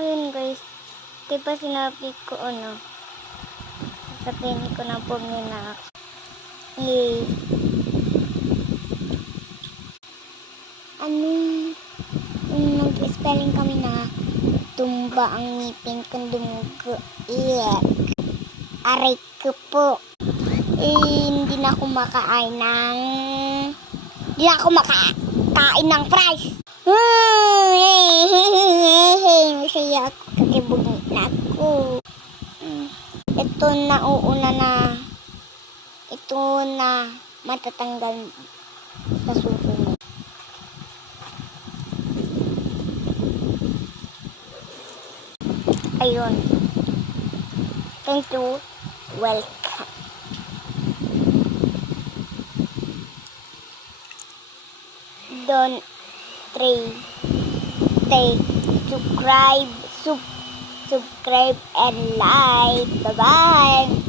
Ayun guys, diba sinabi ko sasabihin ko na po na nag-spelling kami na tumba ang ngipin kong dumugo. Aray ko po. Hindi na ako makain ng fries. Masaya ako, kakibugin na ako. Ito na, uuna na. Ito na, matatanggal sa susunod. Ayun. Thank you. Welcome. Don't subscribe and like. Bye-bye.